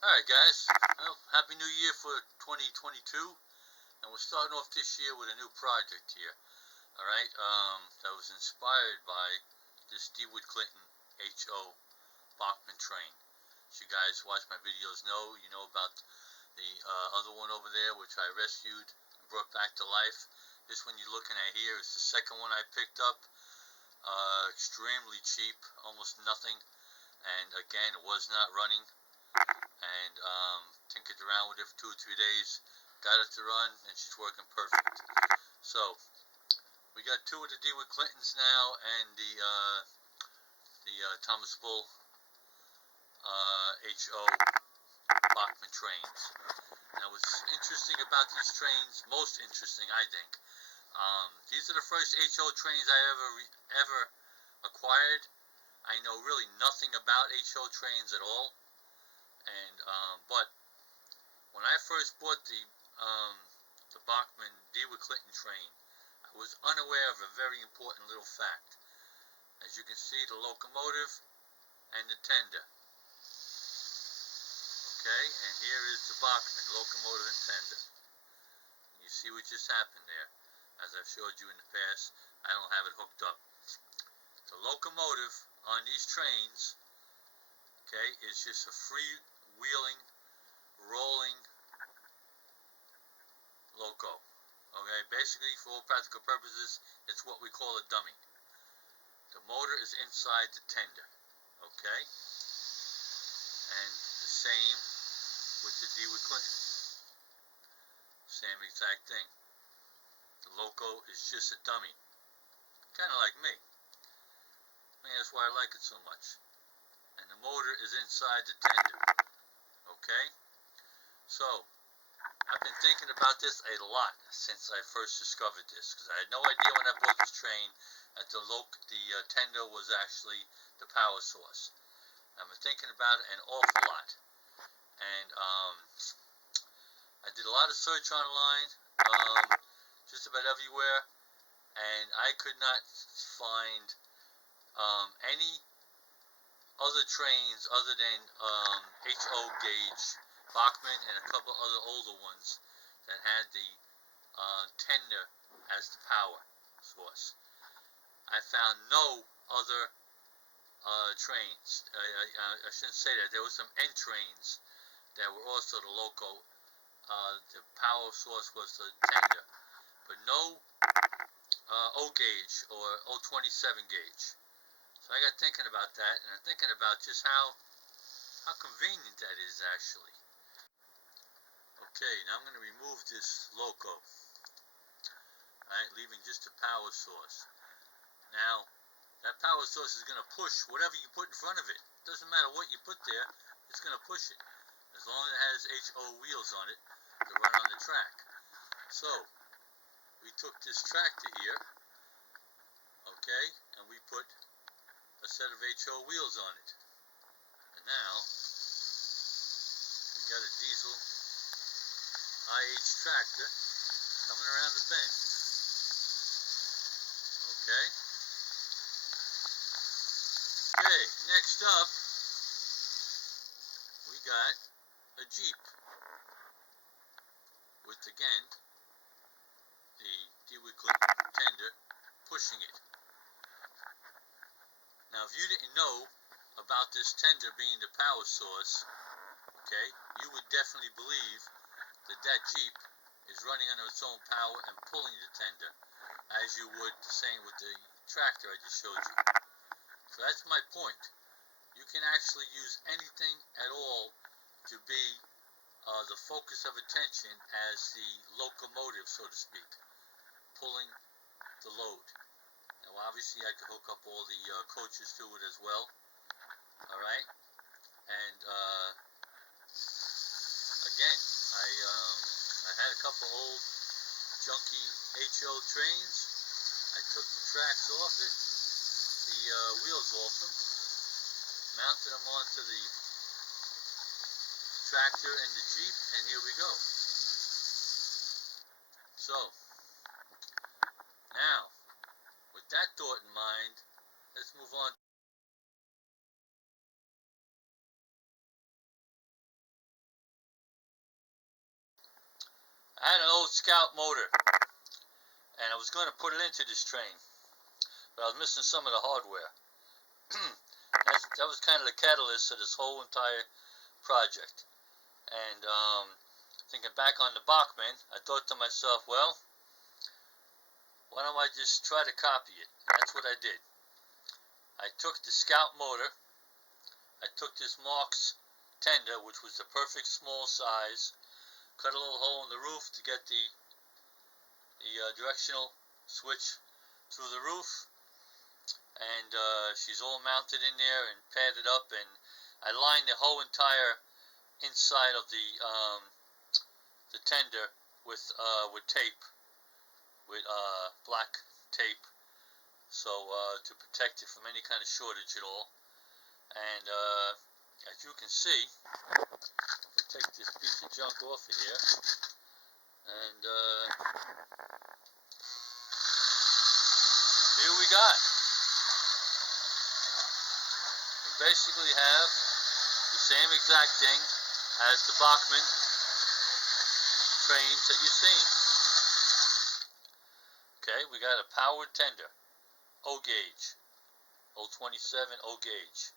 Alright guys, well, Happy New Year for 2022, and we're starting off this year with a new project here. Alright, that was inspired by this Dewitt H.O. BACHMAN train. As you guys watch my videos you know about the other one over there, which I rescued and brought back to life. This one you're looking at here is the second one I picked up. Extremely cheap, almost nothing, and again, it was not running. And tinkered around with it for 2 or 3 days, got it to run, and she's working perfect. So we got two of the Dewitt now, and the Thomas Bull H.O. BACHMAN trains. Now what's interesting about these trains, most interesting I think, these are the first H.O. trains I ever acquired. I know really nothing about H.O. trains at all. And but when I first bought the BACHMAN Dewitt train, I was unaware of a very important little fact. As you can see, the locomotive and the tender. Okay, and here is the BACHMAN locomotive and tender. And you see what just happened there. As I've showed you in the past, I don't have it hooked up. The locomotive on these trains, okay, is just a free-wheeling, rolling loco. Okay, basically for all practical purposes, it's what we call a dummy. The motor is inside the tender. Okay, and the same with the Dewitt same exact thing. The loco is just a dummy, kind of like me. I mean, that's why I like it so much. And the motor is inside the tender. Okay, so I've been thinking about this a lot since I first discovered this, because I had no idea when I bought this train that the tender was actually the power source. I've been thinking about it an awful lot, and I did a lot of search online, just about everywhere, and I could not find any other trains other than H.O. gauge BACHMAN and a couple other older ones that had the tender as the power source. I found no other trains. I shouldn't say that. There were some N trains that were also the loco. The power source was the tender, but no O gauge or 027 gauge. So I got thinking about that, and I'm thinking about just how convenient that is actually. Okay, now I'm going to remove this loco. Alright, leaving just the power source. Now, that power source is going to push whatever you put in front of it. Doesn't matter what you put there, it's going to push it. As long as it has H.O. wheels on it to run on the track. So, we took this tractor here, okay, and we put a set of H.O. wheels on it. And now, we got a diesel IH tractor coming around the bend. Okay. Okay, next up, we got a Jeep with, again, the Dewitt tender pushing it. Now, if you didn't know about this tender being the power source, okay, you would definitely believe that Jeep is running under its own power and pulling the tender, as you would the same with the tractor I just showed you. So that's my point. You can actually use anything at all to be the focus of attention as the locomotive, so to speak, pulling the load. Now obviously I could hook up all the coaches to it as well. Alright, and again, I had a couple old junky H.O. trains. I took the tracks off it, the wheels off them, mounted them onto the tractor and the Jeep, and here we go. So, now, with that thought in mind, let's move on Scout motor, and I was going to put it into this train, but I was missing some of the hardware. That was kind of the catalyst of this whole entire project. And thinking back on the BACHMAN, I thought to myself, well, why don't I just try to copy it? And that's what I did. I took the Scout motor, I took this Marks tender, which was the perfect small size, cut a little hole in the roof to get the directional switch through the roof, and she's all mounted in there and padded up, and I lined the whole entire inside of the tender with tape, with black tape, so to protect it from any kind of shortage at all. And as you can see, I'll take this piece of junk off of here, and here we got. We basically have the same exact thing as the BACHMAN trains that you've seen. Okay, we got a powered tender, O gauge, O27 O gauge.